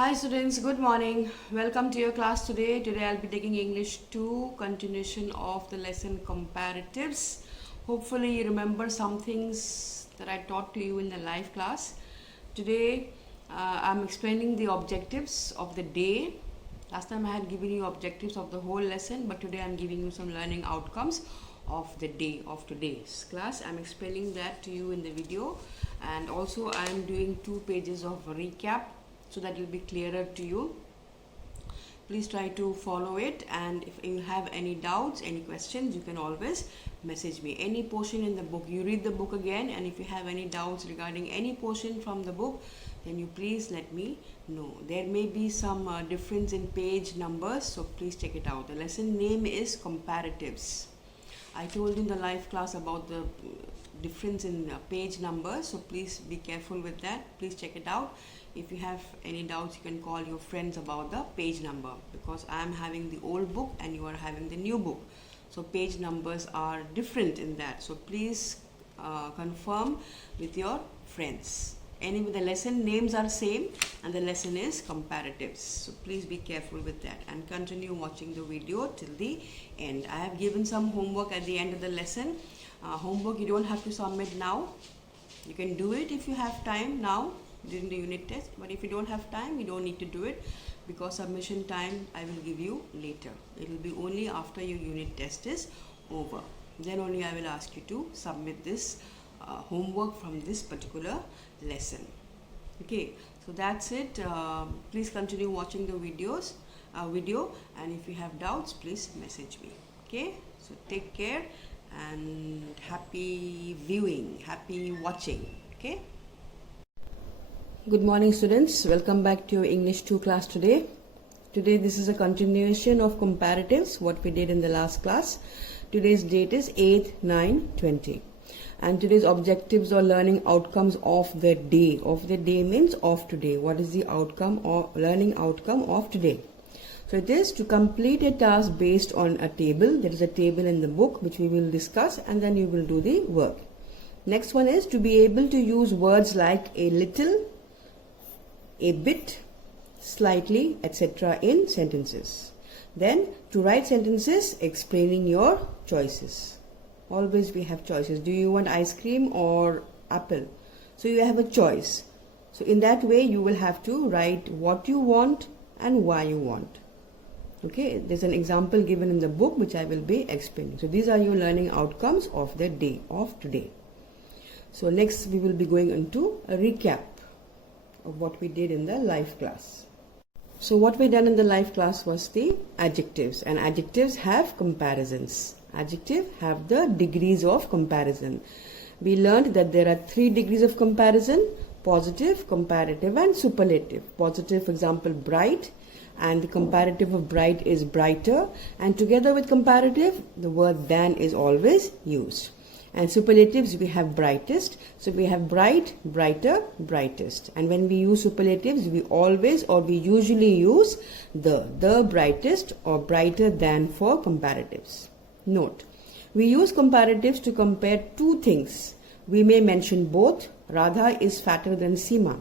Hi students, good morning. Welcome to your class today. Today I'll be taking English 2, continuation of the lesson Comparatives. Hopefully you remember some things that I taught to you in the live class. Today I'm explaining the objectives of the day. Last time I had given you objectives of the whole lesson, but today I'm giving you some learning outcomes of the day of today's class. I'm explaining that to you in the video, and also I'm doing 2 pages of recap so that it will be clearer to you. Please try to follow it, and if you have any doubts, any questions, you can always message me. Any portion in the book, you read the book again, and if you have any doubts regarding any portion from the book, then you please let me know. There may be some difference in page numbers, so please check it out. The lesson name is Comparatives. I told you in the live class about the difference in page numbers, so please be careful with that. Please check it out. If you have any doubts, you can call your friends about the page number, because I am having the old book and you are having the new book, so page numbers are different in that. So please confirm with your friends. Anyway, the lesson names are same and the lesson is Comparatives, so please be careful with that and continue watching the video till the end. I have given some homework at the end of the lesson. Homework you don't have to submit now. You can do it if you have time now during the unit test, but if you don't have time, you don't need to do it, because submission time I will give you later. It will be only after your unit test is over. Then only I will ask you to submit this homework from this particular lesson. Okay, so that's it. Please continue watching the video, and if you have doubts, please message me. Okay, so take care and happy viewing, happy watching. Okay. Good morning students, welcome back to your English 2 class today. Today this is a continuation of comparatives, what we did in the last class. Today's date is 8/9/20, and today's objectives or learning outcomes of the day. Of the day means of today. What is the outcome or learning outcome of today? So it is to complete a task based on a table. There is a table in the book which we will discuss, and then you will do the work. Next one is to be able to use words like a little, a bit, slightly, etc. in sentences. Then to write sentences explaining your choices. Always we have choices. Do you want ice cream or apple? So you have a choice. So in that way you will have to write what you want and why you want. Okay, there's an example given in the book which I will be explaining. So these are your learning outcomes of the day of today. So next we will be going into a recap of what we did in the live class. So what we done in the live class was the adjectives, and adjectives have comparisons. Adjectives have the degrees of comparison. We learned that there are 3 degrees of comparison: positive, comparative and superlative. Positive, for example, bright, and the comparative of bright is brighter, and together with comparative the word than is always used. And superlatives, we have brightest, so we have bright, brighter, brightest. And when we use superlatives, we always or we usually use the brightest or brighter than for comparatives. Note, we use comparatives to compare 2 things. We may mention both. Radha is fatter than Seema.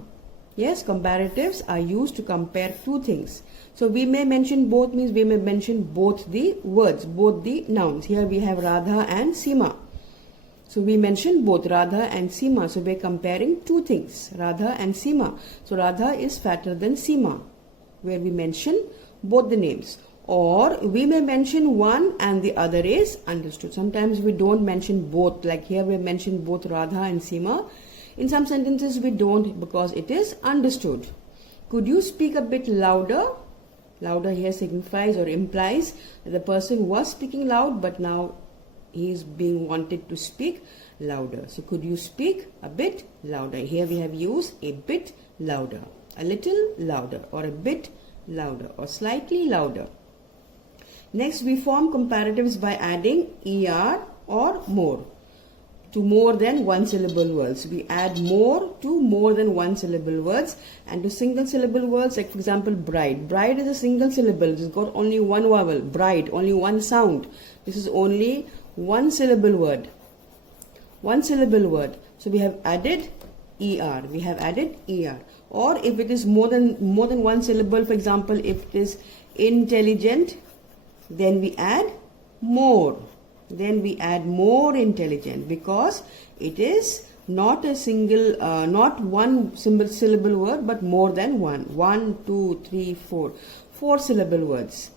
Yes, comparatives are used to compare 2 things. So we may mention both means we may mention both the words, both the nouns. Here we have Radha and Seema. So we mention both Radha and Seema. So we are comparing 2 things, Radha and Seema. So Radha is fatter than Seema, where we mention both the names. Or we may mention one and the other is understood. Sometimes we don't mention both, like here we mention both Radha and Seema. In some sentences we don't, because it is understood. Could you speak a bit louder? Louder here signifies or implies that the person was speaking loud, but now he is being wanted to speak louder. So could you speak a bit louder? Here we have used a bit louder, a little louder, or a bit louder, or slightly louder. Next, we form comparatives by adding er or more to more than 1 syllable words. We add more to more than 1 syllable words, and to single syllable words, like for example bride. Bride is a single syllable. It's got only 1 vowel. Bride, only 1 sound. This is only 1 syllable word. 1 syllable word. So we have added er. We have added er. Or if it is more than one syllable, for example, if it is intelligent, then we add more. Then we add more intelligent, because it is not a single, not one syllable word, but more than one. 1, 2, 3, 4. 4 syllable words.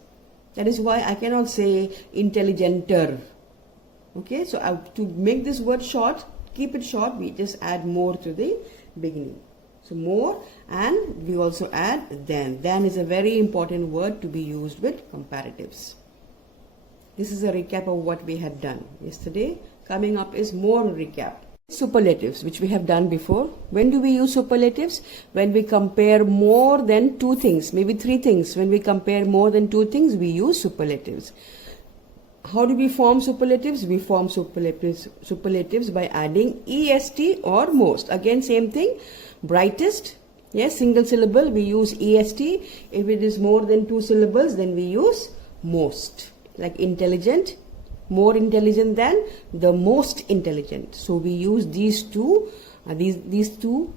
That is why I cannot say intelligenter. Okay, so to make this word short, keep it short, we just add more to the beginning. So more, and we also add than. Than is a very important word to be used with comparatives. This is a recap of what we had done yesterday. Coming up is more recap. Superlatives, which we have done before. When do we use superlatives? When we compare more than 2 things, maybe 3 things. When we compare more than 2 things, we use superlatives. How do we form superlatives? We form superlatives by adding est or most. Again, same thing. Brightest, yes, single syllable, we use est. If it is more than 2 syllables, then we use most. Like intelligent, more intelligent than, the most intelligent. So we use these two. These two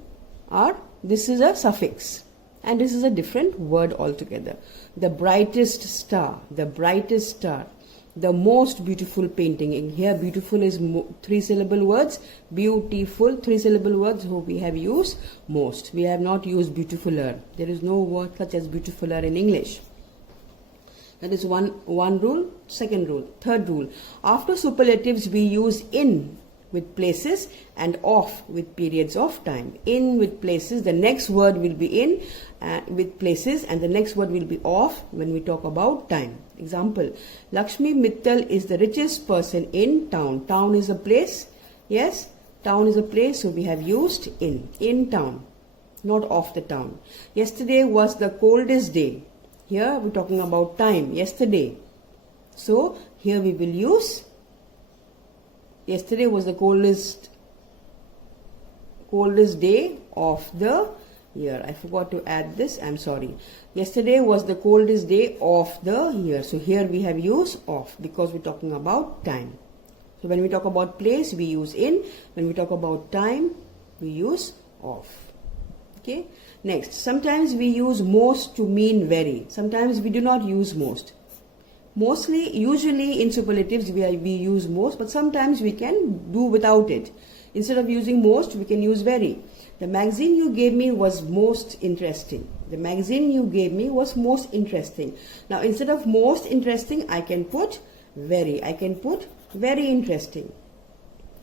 are, this is a suffix and this is a different word altogether. The brightest star, the brightest star. The most beautiful painting. In here, beautiful is 3 syllable words. Beautiful, 3 syllable words. So we have used most. We have not used beautifuler. There is no word such as beautifuler in English. That is one rule. Second rule. Third rule. After superlatives, we use in with places and off with periods of time. In with places. The next word will be in with places, and the next word will be off when we talk about time. Example, Lakshmi Mittal is the richest person in town. Town is a place. Yes, town is a place, so we have used in town, not off the town. Yesterday was the coldest day. Here we're talking about time, yesterday. So here we will use, yesterday was the coldest day of the year. I forgot to add this, I'm sorry. Yesterday was the coldest day of the year. So here we have used of, because we're talking about time. So when we talk about place, we use in. When we talk about time, we use of. Okay. Next, sometimes we use most to mean very. Sometimes we do not use most. Usually in superlatives we use most, but sometimes we can do without it. Instead of using most, we can use very. The magazine you gave me was most interesting. The magazine you gave me was most interesting. Now instead of most interesting, I can put very. I can put very interesting.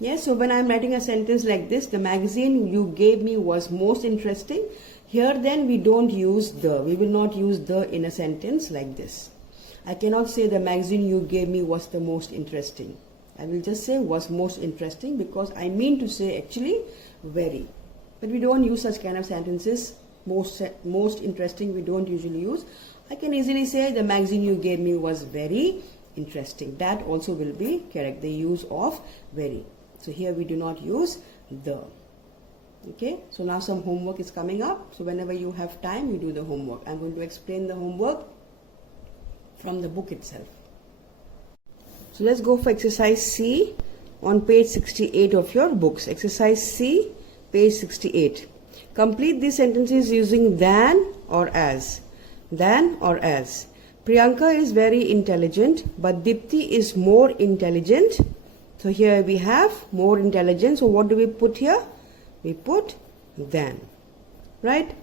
Yes, so when I'm writing a sentence like this, the magazine you gave me was most interesting. Here then we don't use the. We will not use the in a sentence like this. I cannot say the magazine you gave me was the most interesting. I will just say was most interesting, because I mean to say actually very. But we don't use such kind of sentences. Most interesting we don't usually use. I can easily say the magazine you gave me was very interesting. That also will be correct. The use of very. So here we do not use the. Okay, so now some homework is coming up. So whenever you have time, you do the homework. I'm going to explain the homework from the book itself. So let's go for exercise C on page 68 of your books. Exercise C, page 68. Complete these sentences using than or as. Than or as. Priyanka is very intelligent, but Dipti is more intelligent. So here we have more intelligent. So what do we put here? We put than, right?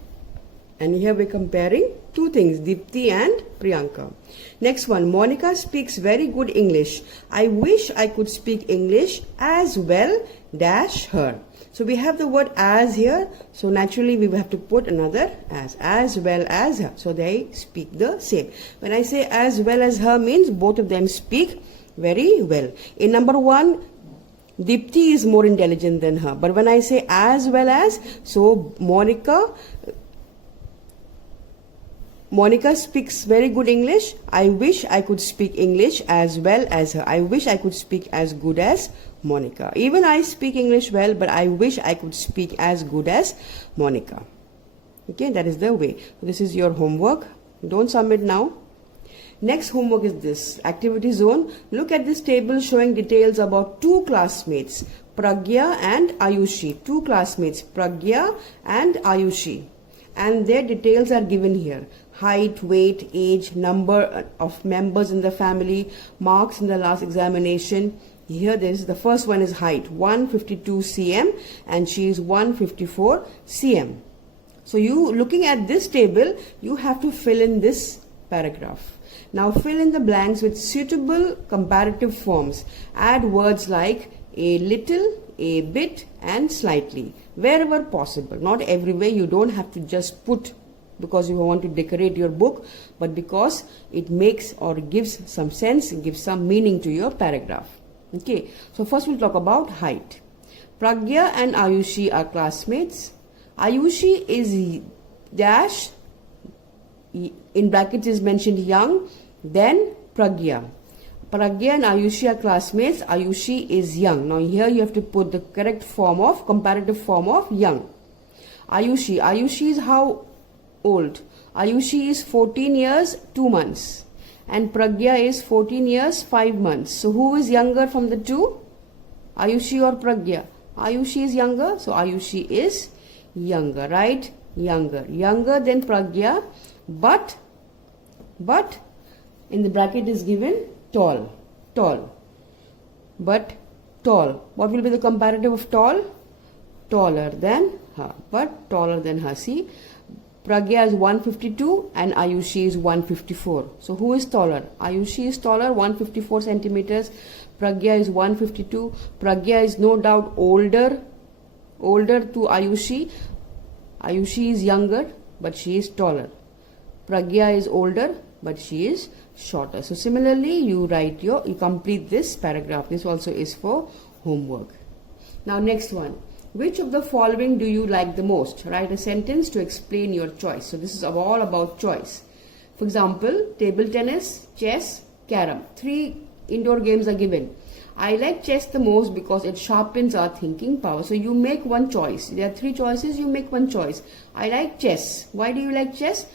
And here we're comparing 2 things, Dipti and Priyanka. Next one, Monica speaks very good English. I wish I could speak English as well dash her. So we have the word as here. So naturally we have to put another as well as her. So they speak the same. When I say as well as her means both of them speak very well. In number 1, Dipti is more intelligent than her. But when I say as well as, so Monica speaks very good English. I wish I could speak English as well as her. I wish I could speak as good as Monica. Even I speak English well, but I wish I could speak as good as Monica. Okay, that is the way. This is your homework. Don't submit now. Next homework is this, activity zone. Look at this table showing details about 2 classmates, Pragya and Ayushi. 2 classmates, Pragya and Ayushi. and their details are given here. Height, weight, age, number of members in the family, marks in the last examination. Here the first one is height, 152 cm, and she is 154 cm. So you, looking at this table, you have to fill in this paragraph. Now fill in the blanks with suitable comparative forms. Add words like a little, a bit, and slightly, wherever possible. Not everywhere. You don't have to just put because you want to decorate your book, but because it makes or gives some sense, gives some meaning to your paragraph. Okay, so first we'll talk about height. Pragya and Ayushi are classmates. Ayushi is dash, in brackets is mentioned young, then Pragya. Pragya and Ayushi are classmates. Ayushi is young. Now here you have to put the correct form of, comparative form of young. Ayushi. Ayushi is how old? Ayushi is 14 years 2 months. And Pragya is 14 years 5 months. So who is younger from the two? Ayushi or Pragya? Ayushi is younger. So Ayushi is younger, right? Younger. Younger than Pragya. But in the bracket is given tall. Tall. But tall. What will be the comparative of tall? Taller than her. But taller than her. See, Pragya is 152 and Ayushi is 154. So who is taller? Ayushi is taller, 154 centimeters. Pragya is 152. Pragya is no doubt older to Ayushi. Ayushi is younger, but she is taller. Pragya is older, but she is shorter. So similarly, you complete this paragraph. This also is for homework. Now next one. Which of the following do you like the most? Write a sentence to explain your choice. So this is all about choice. For example, table tennis, chess, carom. 3 indoor games are given. I like chess the most because it sharpens our thinking power. So you make one choice. There are 3 choices, you make one choice. I like chess. Why do you like chess?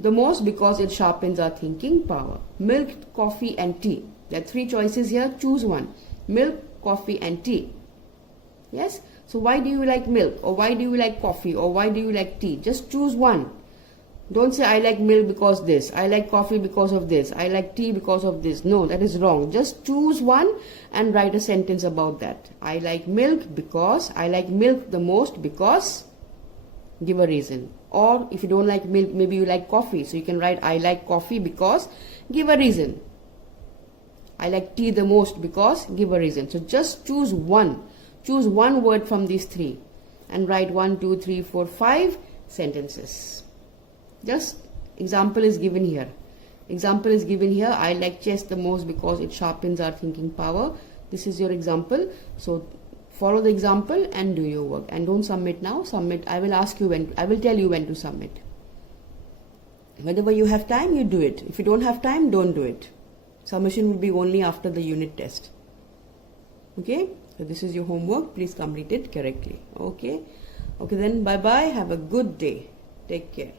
The most because it sharpens our thinking power. Milk, coffee and tea. There are 3 choices here. Choose one. Milk, coffee and tea. Yes? So why do you like milk, or why do you like coffee, or why do you like tea? Just choose one. Don't say I like milk because this, I like coffee because of this, I like tea because of this. No, that is wrong. Just choose one and write a sentence about that. I like milk because, I like milk the most because, give a reason. Or if you don't like milk, maybe you like coffee. So you can write I like coffee because, give a reason. I like tea the most because, give a reason. So just choose one. Choose one word from these 3 and write 1, 2, 3, 4, 5 sentences. Just example is given here. Example is given here. I like chess the most because it sharpens our thinking power. This is your example. So follow the example and do your work. And don't submit now. Submit. I will ask you when. I will tell you when to submit. Whenever you have time, you do it. If you don't have time, don't do it. Submission will be only after the unit test. Okay. So this is your homework. Please complete it correctly. Okay. Okay then. Bye bye. Have a good day. Take care.